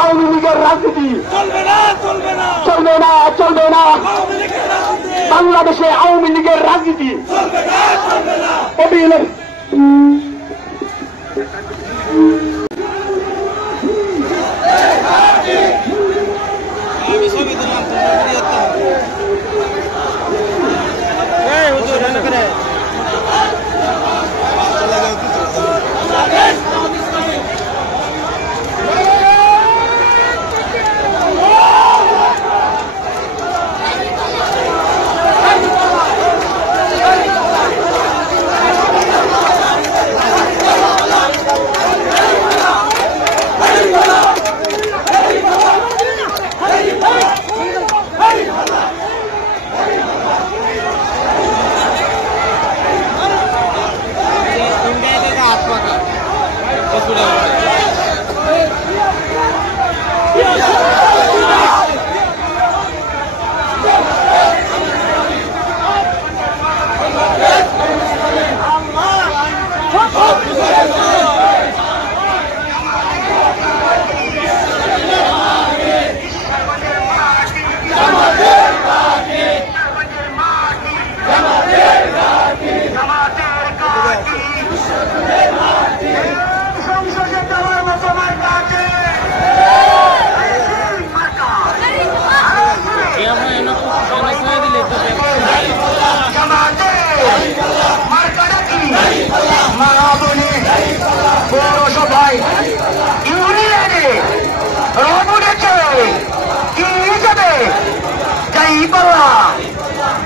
আওয়ামী লীগের রাজনীতি চলবে না, চলবে না। বাংলাদেশে আওয়ামী লীগের রাজনীতি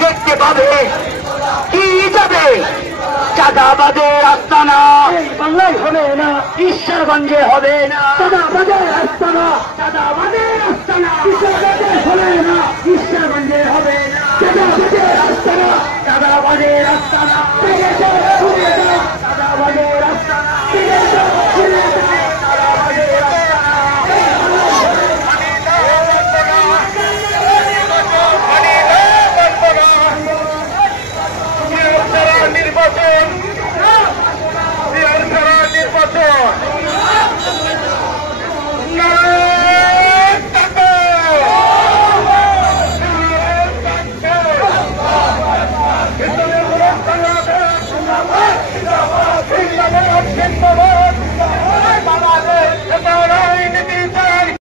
দেখতে পাবে কি যাবে চাঁদাবাদের আস্তানা বাংলায় হবে না, ঈশ্বরগঞ্জে হবে না। চাঁদাবাদের আস্তানা, চাঁদাবাদের আস্তানা ঈশ্বরগঞ্জে হবে না, ঈশ্বরগঞ্জে হবে না। চাঁদাবাদের আস্তানা, চাঁদাবাদের আস্তানা চাঁদাবাদের আস্তানা